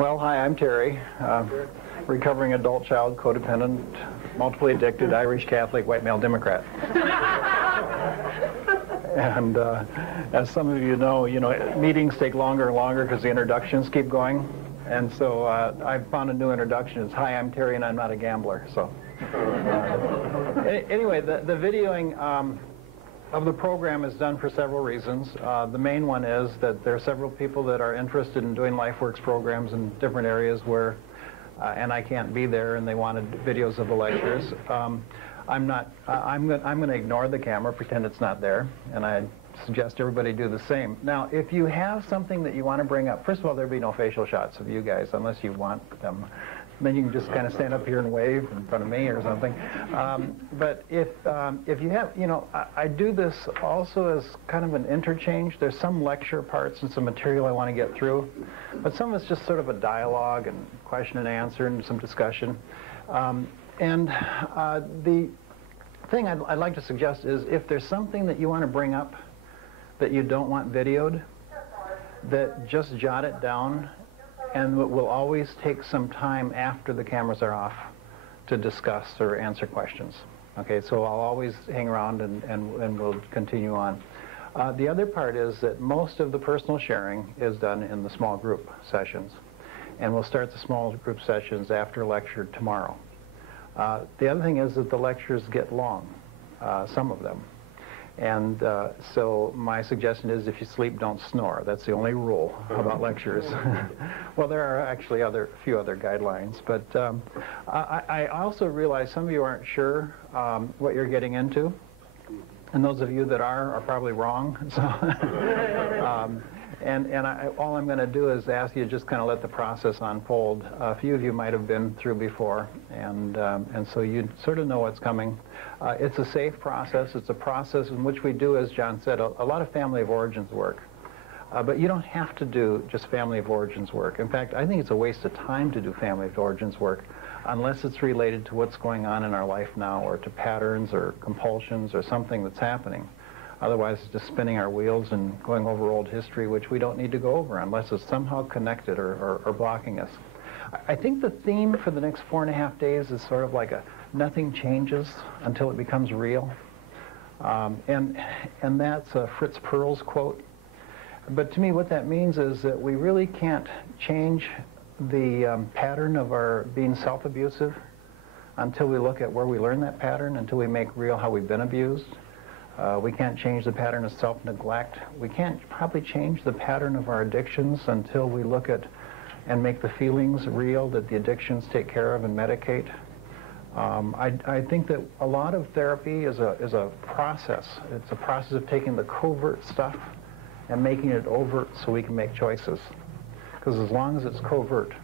Well, hi, I'm Terry, recovering adult child, codependent, multiply addicted, Irish Catholic, white male Democrat. And as some of you know, meetings take longer and longer because the introductions keep going. And so I've found a new introduction. It's, hi, I'm Terry, and I'm not a gambler. So anyway, the videoing of the program is done for several reasons. The main one is that there are several people that are interested in doing Lifeworks programs in different areas where, and I can't be there, and they wanted videos of the lectures. I'm going to ignore the camera, pretend it's not there, and I suggest everybody do the same. Now, if you have something that you want to bring up, first of all, there'll be no facial shots of you guys unless you want them. Then you can just kind of stand up here and wave in front of me or something. But if you have, I do this also as kind of an interchange. There's some lecture parts and some material I want to get through, but some of it's just sort of a dialogue and question and answer and some discussion. The thing I'd like to suggest is if there's something that you want to bring up that you don't want videoed, that just jot it down. And we'll always take some time after the cameras are off to discuss or answer questions. Okay, so I'll always hang around and we'll continue on. The other part is that most of the personal sharing is done in the small group sessions. And we'll start the small group sessions after lecture tomorrow. The other thing is that the lectures get long, some of them. And so my suggestion is if you sleep, don't snore. That's the only rule about lectures. Well, there are actually a few other guidelines. But I also realize some of you aren't sure what you're getting into. And those of you that are probably wrong. So, all I'm going to do is ask you to just kind of let the process unfold. A few of you might have been through before, and so you sort of know what's coming. It's a safe process. It's a process in which we do, as John said, a lot of family of origins work. But you don't have to do just family of origins work. In fact, I think it's a waste of time to do family of origins work unless it's related to what's going on in our life now or to patterns or compulsions or something that's happening. Otherwise, it's just spinning our wheels and going over old history, which we don't need to go over unless it's somehow connected or blocking us. I think the theme for the next 4.5 days is sort of like a nothing changes until it becomes real. And that's Fritz Perls' quote. But to me, what that means is that we really can't change the pattern of our being self-abusive until we look at where we learn that pattern, until we make real how we've been abused. We can't change the pattern of self-neglect. We can't probably change the pattern of our addictions until we look at and make the feelings real that the addictions take care of and medicate. I think that a lot of therapy is a process. It's a process of taking the covert stuff and making it overt so we can make choices. Because as long as it's covert,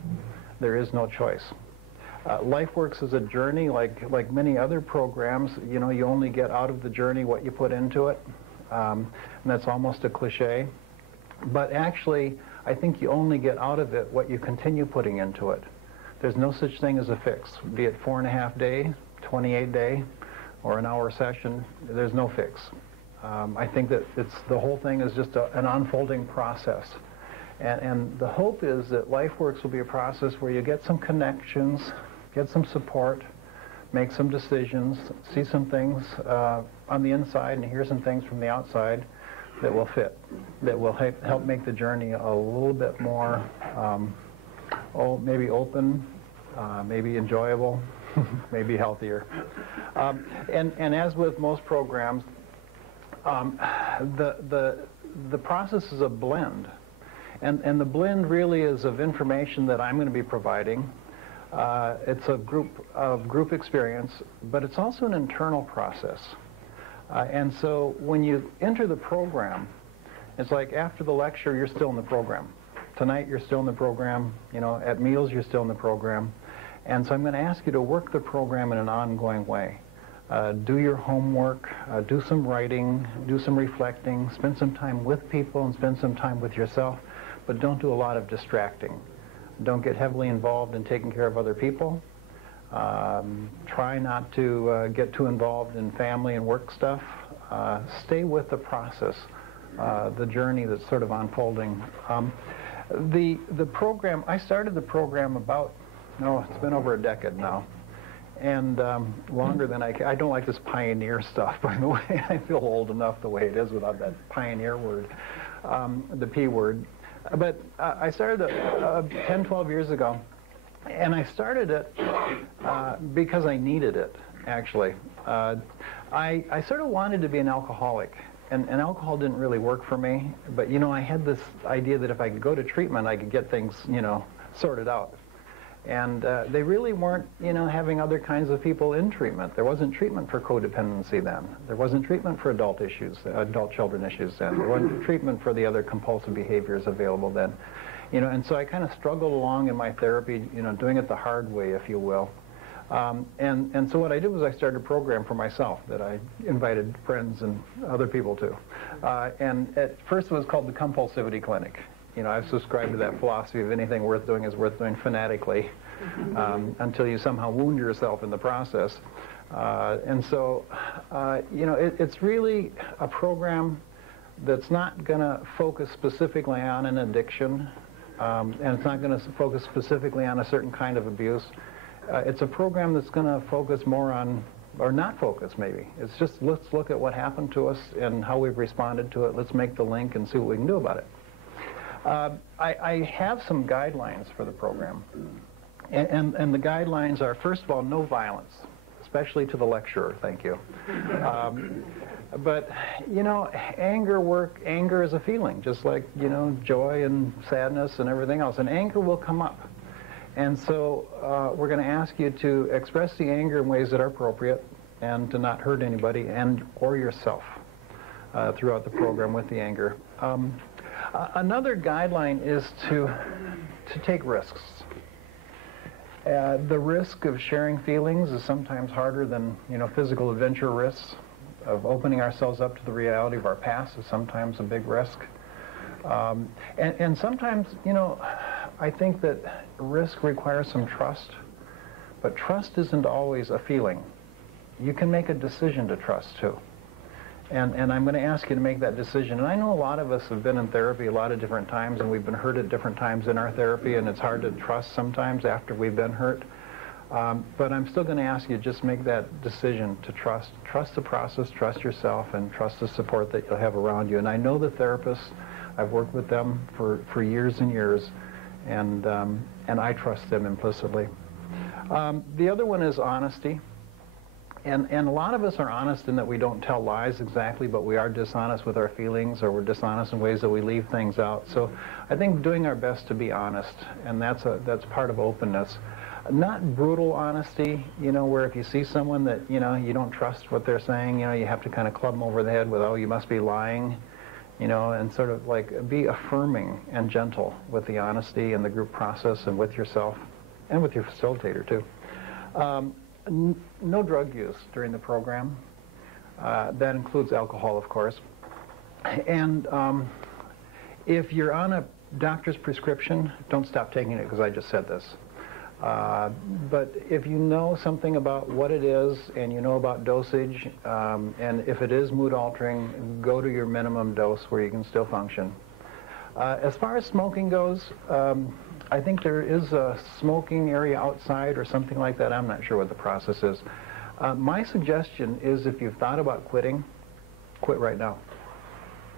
there is no choice. Lifeworks is a journey like many other programs. You only get out of the journey what you put into it. And that's almost a cliche. But actually, I think you only get out of it what you continue putting into it. There's no such thing as a fix. Be it 4.5 day, 28 day, or an hour session, there's no fix. I think that the whole thing is just an unfolding process. And the hope is that Lifeworks will be a process where you get some connections, get some support, make some decisions, see some things on the inside and hear some things from the outside that will fit, that will help make the journey a little bit more, maybe open, maybe enjoyable, maybe healthier. And as with most programs, the process is a blend. And the blend really is of information that I'm going to be providing. It's a group experience, but it's also an internal process. And so when you enter the program, it's like after the lecture, you're still in the program. Tonight, you're still in the program. At meals, you're still in the program. And so I'm going to ask you to work the program in an ongoing way. Do your homework, do some writing, do some reflecting, spend some time with people and spend some time with yourself. But don't do a lot of distracting. Don't get heavily involved in taking care of other people. Try not to get too involved in family and work stuff. Stay with the process, the journey that's sort of unfolding. The program, I started the program about, no, it's been over a decade now, and longer than I don't like this pioneer stuff, by the way. I feel old enough the way it is without that pioneer word, the P word. But I started 10, 12 years ago, and I started it because I needed it, actually. I sort of wanted to be an alcoholic, and alcohol didn't really work for me, but, you know, I had this idea that if I could go to treatment, I could get things, you know, sorted out. And they really weren't, you know, having other kinds of people in treatment. There wasn't treatment for codependency then. There wasn't treatment for adult children issues then. There wasn't treatment for the other compulsive behaviors available then. You know, and so I kind of struggled along in my therapy, you know, doing it the hard way, if you will. And so what I did was I started a program for myself that I invited friends and other people to. And at first it was called the Compulsivity Clinic. You know, I've subscribed to that philosophy of anything worth doing is worth doing fanatically until you somehow wound yourself in the process. And so, you know, it's really a program that's not going to focus specifically on an addiction, and it's not going to focus specifically on a certain kind of abuse. It's a program that's going to focus more on, or not focus maybe. It's just, let's look at what happened to us and how we've responded to it. Let's make the link and see what we can do about it. I have some guidelines for the program. And the guidelines are, first of all, no violence, especially to the lecturer, thank you. But, you know, anger is a feeling, just like, you know, joy and sadness and everything else. And anger will come up. And so we're going to ask you to express the anger in ways that are appropriate and to not hurt anybody and or yourself throughout the program with the anger. Another guideline is to take risks. The risk of sharing feelings is sometimes harder than, you know, physical adventure risks. Of opening ourselves up to the reality of our past is sometimes a big risk. And sometimes, you know, I think that risk requires some trust, but trust isn't always a feeling. You can make a decision to trust, too. And I'm going to ask you to make that decision. And I know a lot of us have been in therapy a lot of different times, and we've been hurt at different times in our therapy, and it's hard to trust sometimes after we've been hurt. But I'm still going to ask you to just make that decision to trust. Trust the process, trust yourself, and trust the support that you'll have around you. And I know the therapists. I've worked with them for years and years, and I trust them implicitly. The other one is honesty. And a lot of us are honest in that we don't tell lies exactly, but we are dishonest with our feelings, or we're dishonest in ways that we leave things out. So I think doing our best to be honest, and that's part of openness. Not brutal honesty, you know, where if you see someone that, you know, you don't trust what they're saying, you know, you have to kind of club them over the head with, oh, you must be lying, you know, and sort of like be affirming and gentle with the honesty and the group process and with yourself and with your facilitator, too. No drug use during the program. That includes alcohol, of course. And if you're on a doctor's prescription, don't stop taking it because I just said this. But if you know something about what it is and you know about dosage, and if it is mood altering, go to your minimum dose where you can still function. As far as smoking goes, I think there is a smoking area outside or something like that. I'm not sure what the process is. My suggestion is if you've thought about quitting, quit right now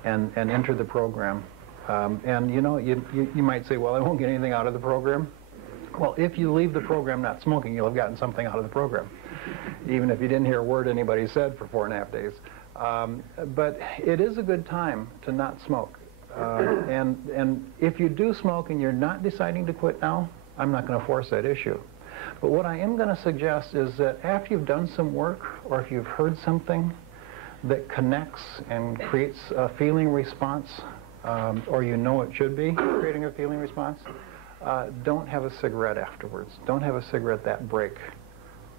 and enter the program. And, you know, you might say, well, I won't get anything out of the program. Well, if you leave the program not smoking, you'll have gotten something out of the program, even if you didn't hear a word anybody said for 4.5 days. But it is a good time to not smoke. And if you do smoke and you're not deciding to quit now, I'm not going to force that issue. But what I am going to suggest is that after you've done some work, or if you've heard something that connects and creates a feeling response, or you know it should be creating a feeling response, don't have a cigarette afterwards. Don't have a cigarette that break.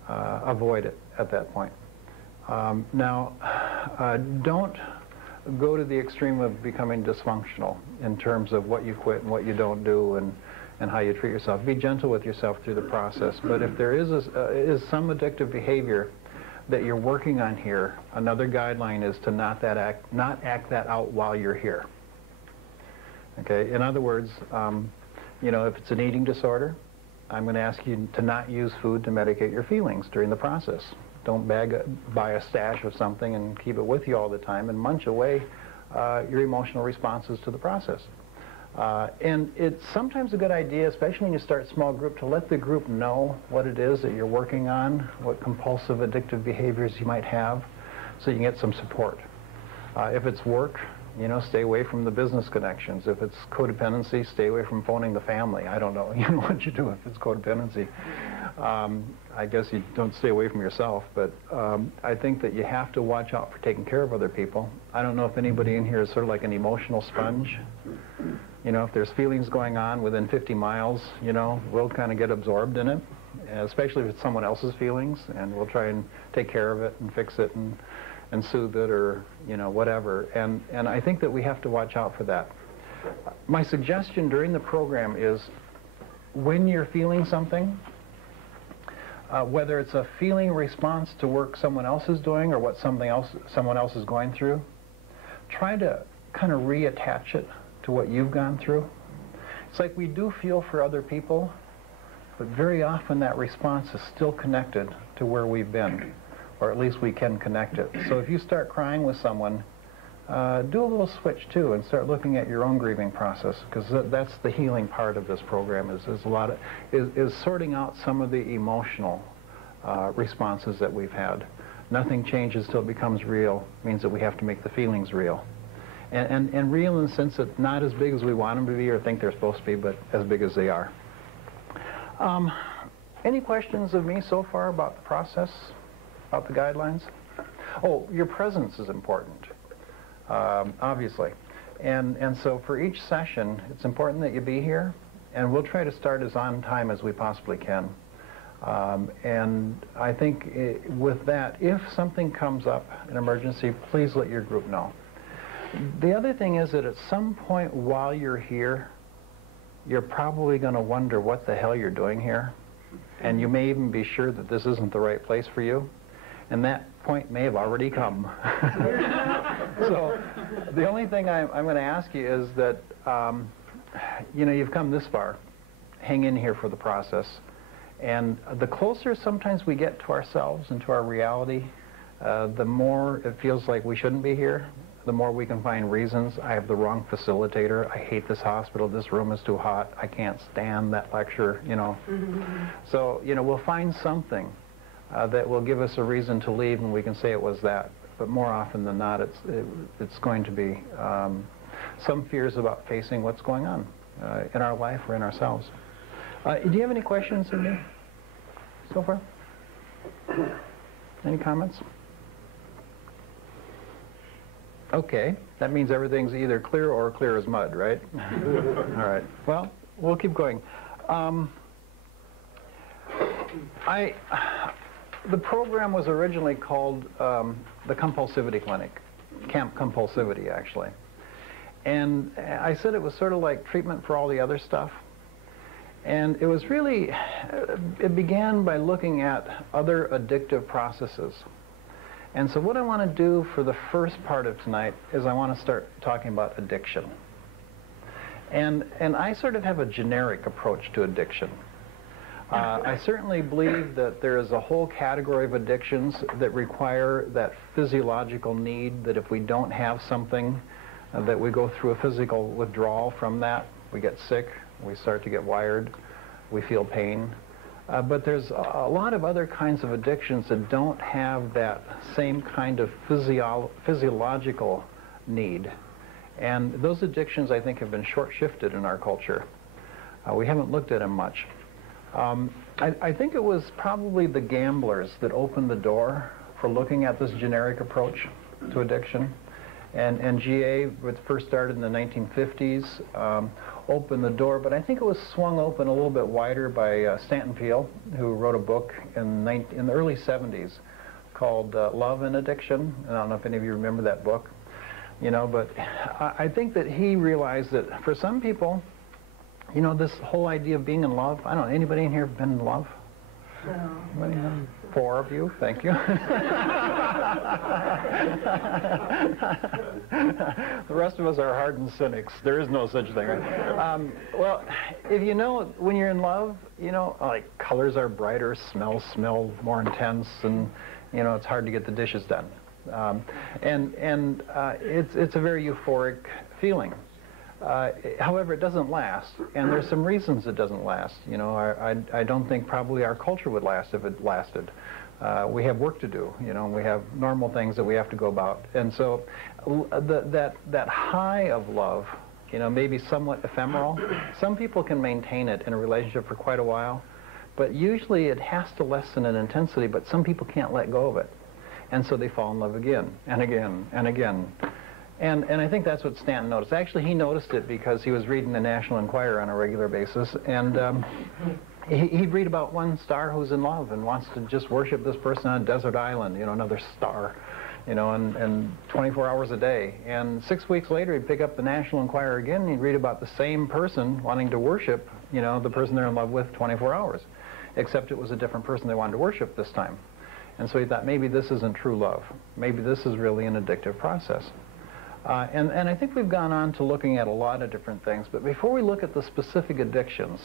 Avoid it at that point. Now, don't go to the extreme of becoming dysfunctional in terms of what you quit and what you don't do and how you treat yourself. Be gentle with yourself through the process. But if there is some addictive behavior that you're working on here, another guideline is to not act that out while you're here. Okay, in other words, you know, if it's an eating disorder, I'm going to ask you to not use food to medicate your feelings during the process. Don't buy a stash of something and keep it with you all the time and munch away your emotional responses to the process. And it's sometimes a good idea, especially when you start a small group, to let the group know what it is that you're working on, what compulsive addictive behaviors you might have, so you can get some support. If it's work, you know, stay away from the business connections. If it's codependency, stay away from phoning the family. I don't know, you know what you do if it's codependency. I guess you don't stay away from yourself, but I think that you have to watch out for taking care of other people. I don't know if anybody in here is sort of like an emotional sponge. You know, if there's feelings going on within 50 miles, you know, we'll kind of get absorbed in it, especially if it's someone else's feelings, and we'll try and take care of it and fix it and soothe it, or, you know, whatever. And I think that we have to watch out for that. My suggestion during the program is, when you're feeling something, whether it's a feeling response to work someone else is doing or what someone else is going through, try to kind of reattach it to what you've gone through. It's like we do feel for other people, but very often that response is still connected to where we've been, or at least we can connect it. So if you start crying with someone, do a little switch too and start looking at your own grieving process, because that's the healing part of this program, is sorting out some of the emotional responses that we've had. Nothing changes till it becomes real. It means that we have to make the feelings real. And real in the sense that not as big as we want them to be or think they're supposed to be, but as big as they are. Any questions of me so far about the process, about the guidelines? Oh, your presence is important, obviously. And so for each session, it's important that you be here, and we'll try to start as on time as we possibly can. And I think with that, if something comes up, an emergency, please let your group know. The other thing is that at some point while you're here, you're probably going to wonder what the hell you're doing here. And you may even be sure that this isn't the right place for you. And that point may have already come. So the only thing I'm going to ask you is that, you know, you've come this far. Hang in here for the process. And the closer sometimes we get to ourselves and to our reality, the more it feels like we shouldn't be here. The more we can find reasons. I have the wrong facilitator. I hate this hospital. This room is too hot. I can't stand that lecture, you know. So, you know, we'll find something that will give us a reason to leave, and we can say it was that. But more often than not, it's going to be some fears about facing what's going on in our life or in ourselves. Do you have any questions of me so far? Any comments? Okay, that means everything's either clear or clear as mud, right? All right, well, we'll keep going. The program was originally called the Compulsivity Clinic, Camp Compulsivity, actually. And I said it was sort of like treatment for all the other stuff. And it was really, it began by looking at other addictive processes. And so what I want to do for the first part of tonight is I want to start talking about addiction. And I sort of have a generic approach to addiction. I certainly believe that there is a whole category of addictions that require that physiological need, that if we don't have something, that we go through a physical withdrawal from that. We get sick, we start to get wired, we feel pain. But there's a lot of other kinds of addictions that don't have that same kind of physiological need. And those addictions, I think, have been short-shifted in our culture. We haven't looked at them much. I think it was probably the gamblers that opened the door for looking at this generic approach to addiction. And GA, which first started in the 1950s, opened the door, but I think it was swung open a little bit wider by Stanton Peele, who wrote a book in the early 70s called Love and Addiction. And I don't know if any of you remember that book, you know, but I think that he realized that for some people, you know, this whole idea of being in love, I don't know, anybody in here been in love? 4 of you, thank you. The rest of us are hardened cynics. There is no such thing. Right? Well, if you know, when you're in love, you know, like colors are brighter, smells smell more intense, and you know, it's hard to get the dishes done. It's a very euphoric feeling. However, it doesn't last, and there's some reasons it doesn't last. You know, I don't think probably our culture would last if it lasted. We have work to do, you know, we have normal things that we have to go about. And so that high of love, you know, maybe somewhat ephemeral. Some people can maintain it in a relationship for quite a while, but usually it has to lessen in intensity, but some people can't let go of it. And so they fall in love again and again and again. And I think that's what Stanton noticed. Actually, he noticed it because he was reading the National Enquirer on a regular basis, and he'd read about one star who's in love and wants to just worship this person on a desert island, you know, another star, you know, and 24 hours a day. And 6 weeks later, he'd pick up the National Enquirer again, and he'd read about the same person wanting to worship, you know, the person they're in love with 24 hours, except it was a different person they wanted to worship this time. And so he thought, maybe this isn't true love. Maybe this is really an addictive process. And I think we've gone on to looking at a lot of different things, but before we look at the specific addictions,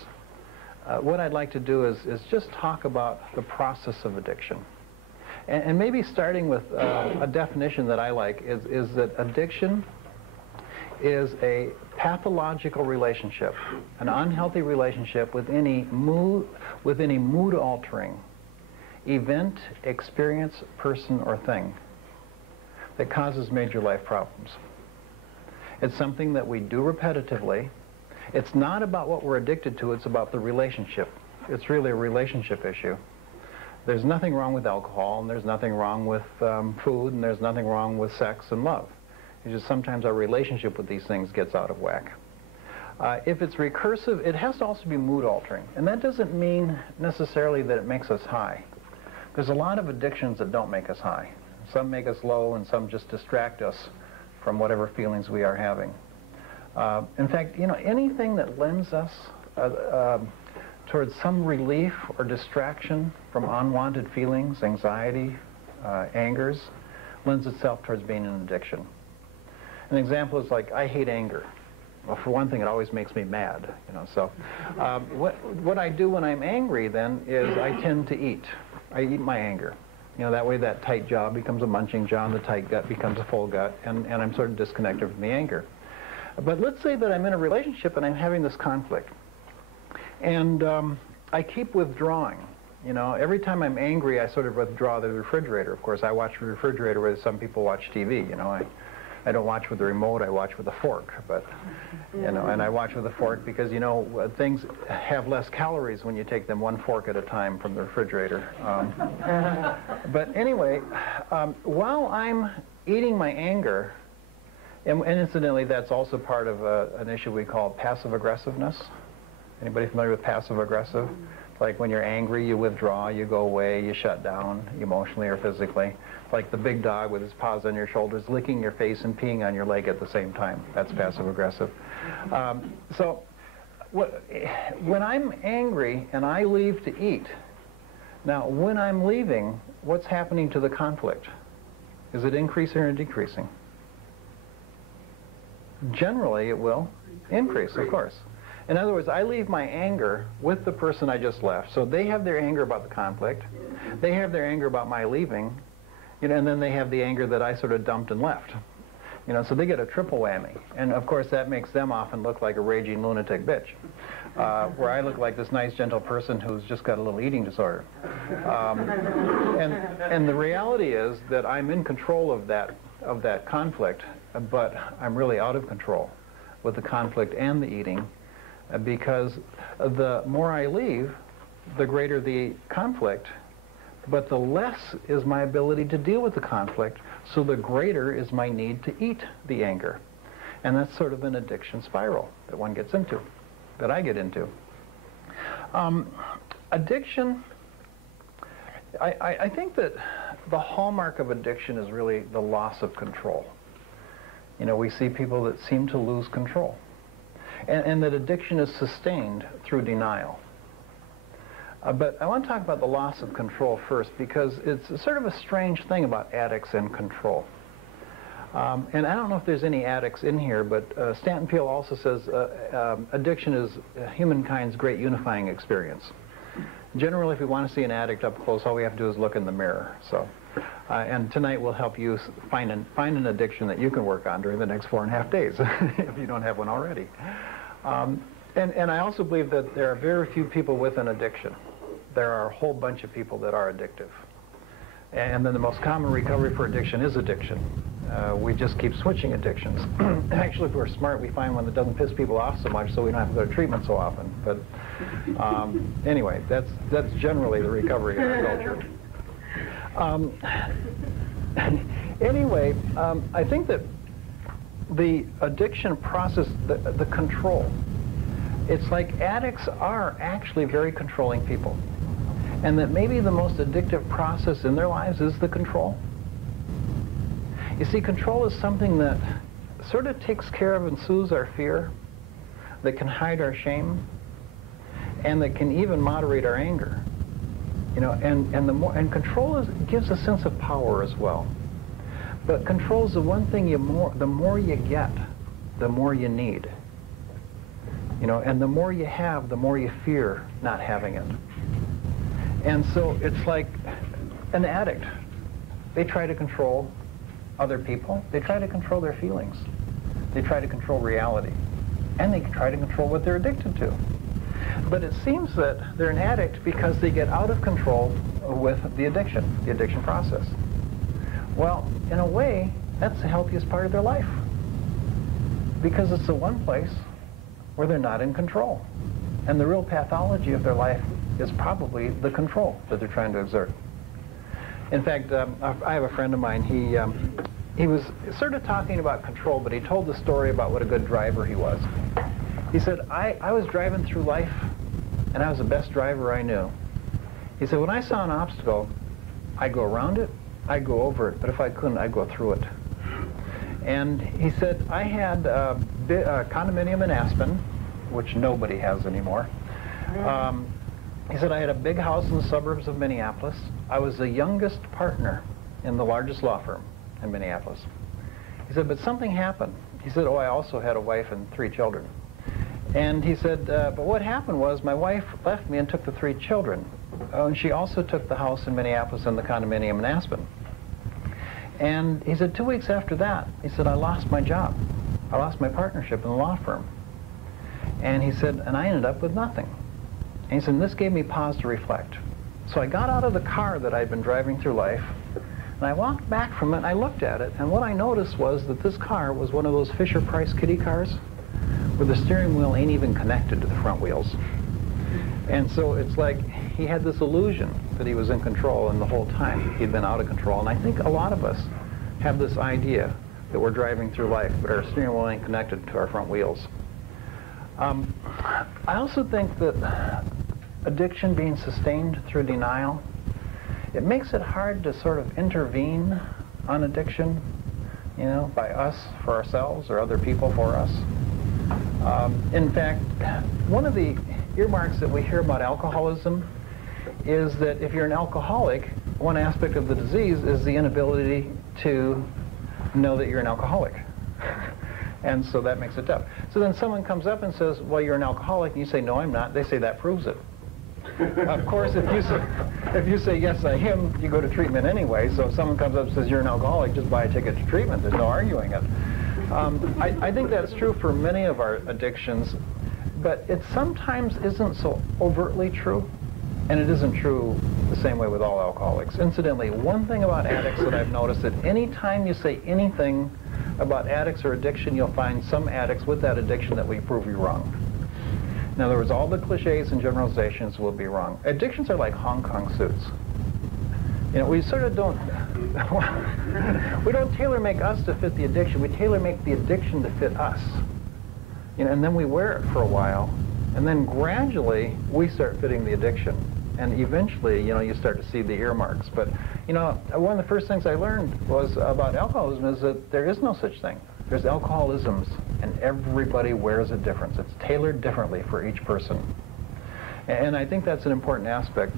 what I'd like to do is just talk about the process of addiction. And maybe starting with a definition that I like is that addiction is a pathological relationship, an unhealthy relationship with any mood-altering event, experience, person, or thing that causes major life problems. It's something that we do repetitively. It's not about what we're addicted to, it's about the relationship. It's really a relationship issue. There's nothing wrong with alcohol, and there's nothing wrong with food, and there's nothing wrong with sex and love. It's just sometimes our relationship with these things gets out of whack. If it's recursive, it has to also be mood-altering. And that doesn't mean necessarily that it makes us high. There's a lot of addictions that don't make us high. Some make us low, and some just distract us from whatever feelings we are having. In fact, you know, anything that lends us towards some relief or distraction from unwanted feelings, anxiety, angers, lends itself towards being an addiction. An example is like, I hate anger. Well, for one thing, it always makes me mad, you know. So what I do when I'm angry then is I tend to eat. I eat my anger. You know, that way that tight jaw becomes a munching jaw and the tight gut becomes a full gut, and I'm sort of disconnected from the anger. But let's say that I'm in a relationship and I'm having this conflict. And I keep withdrawing. You know, every time I'm angry, I sort of withdraw the refrigerator. Of course, I watch the refrigerator where some people watch TV. You know, I don't watch with the remote, I watch with a fork. But, you know, and I watch with a fork because, you know, things have less calories when you take them one fork at a time from the refrigerator. But anyway, while I'm eating my anger, and incidentally, that's also part of an issue we call passive aggressiveness. Anybody familiar with passive aggressive? Like when you're angry, you withdraw, you go away, you shut down emotionally or physically. Like the big dog with his paws on your shoulders, licking your face and peeing on your leg at the same time. That's passive aggressive. So when I'm angry and I leave to eat, now when I'm leaving, what's happening to the conflict? Is it increasing or decreasing? Generally, it will increase, of course. In other words, I leave my anger with the person I just left. So they have their anger about the conflict. They have their anger about my leaving. You know, and then they have the anger that I sort of dumped and left. You know, so they get a triple whammy. And of course, that makes them often look like a raging lunatic bitch. Where I look like this nice, gentle person who's just got a little eating disorder. And the reality is that I'm in control of that conflict, but I'm really out of control with the conflict and the eating, because the more I leave, the greater the conflict, but the less is my ability to deal with the conflict, so the greater is my need to eat the anger. And that's sort of an addiction spiral that one gets into, that I get into. Addiction, I think that the hallmark of addiction is really the loss of control. You know, we see people that seem to lose control. And that addiction is sustained through denial. But I want to talk about the loss of control first, because it's sort of a strange thing about addicts and control. And I don't know if there's any addicts in here, but Stanton Peele also says addiction is humankind's great unifying experience. Generally, if we want to see an addict up close, all we have to do is look in the mirror. So, and tonight we'll help you find an addiction that you can work on during the next 4.5 days, if you don't have one already. And I also believe that there are very few people with an addiction. There are a whole bunch of people that are addictive. And then the most common recovery for addiction is addiction. We just keep switching addictions. Actually, if we're smart, we find one that doesn't piss people off so much, so we don't have to go to treatment so often. But anyway, that's generally the recovery in our culture. Anyway, I think that the addiction process, the control, it's like addicts are actually very controlling people. And that maybe the most addictive process in their lives is the control. You see, control is something that sort of takes care of and soothes our fear, that can hide our shame, and that can even moderate our anger. You know, and control gives a sense of power as well. But control is the one thing the more you get, the more you need. You know, and the more you have, the more you fear not having it. And so it's like an addict. They try to control other people. They try to control their feelings. They try to control reality. And they try to control what they're addicted to. But it seems that they're an addict because they get out of control with the addiction process. Well, in a way, that's the healthiest part of their life. Because it's the one place where they're not in control. And the real pathology of their life is probably the control that they're trying to exert. In fact, I have a friend of mine, he was sort of talking about control, but he told the story about what a good driver he was. He said, I was driving through life, and I was the best driver I knew. He said, when I saw an obstacle, I'd go around it, I'd go over it, but if I couldn't, I'd go through it. And he said, I had a condominium in Aspen, which nobody has anymore. He said, I had a big house in the suburbs of Minneapolis. I was the youngest partner in the largest law firm in Minneapolis. He said, but something happened. He said, oh, I also had a wife and 3 children. And he said, but what happened was my wife left me and took the 3 children. And she also took the house in Minneapolis and the condominium in Aspen. And he said, 2 weeks after that, he said, I lost my job. I lost my partnership in the law firm. And he said, and I ended up with nothing. And he said, and this gave me pause to reflect. So I got out of the car that I'd been driving through life, and I walked back from it, and I looked at it, and what I noticed was that this car was one of those Fisher-Price kiddie cars, where the steering wheel ain't even connected to the front wheels. And so it's like he had this illusion that he was in control, and the whole time he'd been out of control. And I think a lot of us have this idea that we're driving through life, but our steering wheel ain't connected to our front wheels. I also think that addiction being sustained through denial, it makes it hard to sort of intervene on addiction, you know, by us for ourselves or other people for us. In fact, one of the earmarks that we hear about alcoholism is that if you're an alcoholic, one aspect of the disease is the inability to know that you're an alcoholic. And so that makes it tough. So then someone comes up and says, well, you're an alcoholic, and you say, no, I'm not. They say, that proves it. Of course, if you say, yes, I am, you go to treatment anyway. So if someone comes up and says, you're an alcoholic, just buy a ticket to treatment. There's no arguing it. I think that's true for many of our addictions, but it sometimes isn't so overtly true, and it isn't true the same way with all alcoholics. Incidentally, one thing about addicts that I've noticed, that any time you say anything about addicts or addiction, you'll find some addicts with that addiction that will prove you wrong. In other words, all the cliches and generalizations will be wrong. Addictions are like Hong Kong suits. You know, we sort of don't, we don't tailor-make us to fit the addiction. We tailor-make the addiction to fit us. You know, and then we wear it for a while, and then gradually we start fitting the addiction. And eventually, you know, you start to see the earmarks. But, you know, one of the first things I learned was about alcoholism is that there is no such thing. There's alcoholisms, and everybody wears a difference. It's tailored differently for each person. And I think that's an important aspect.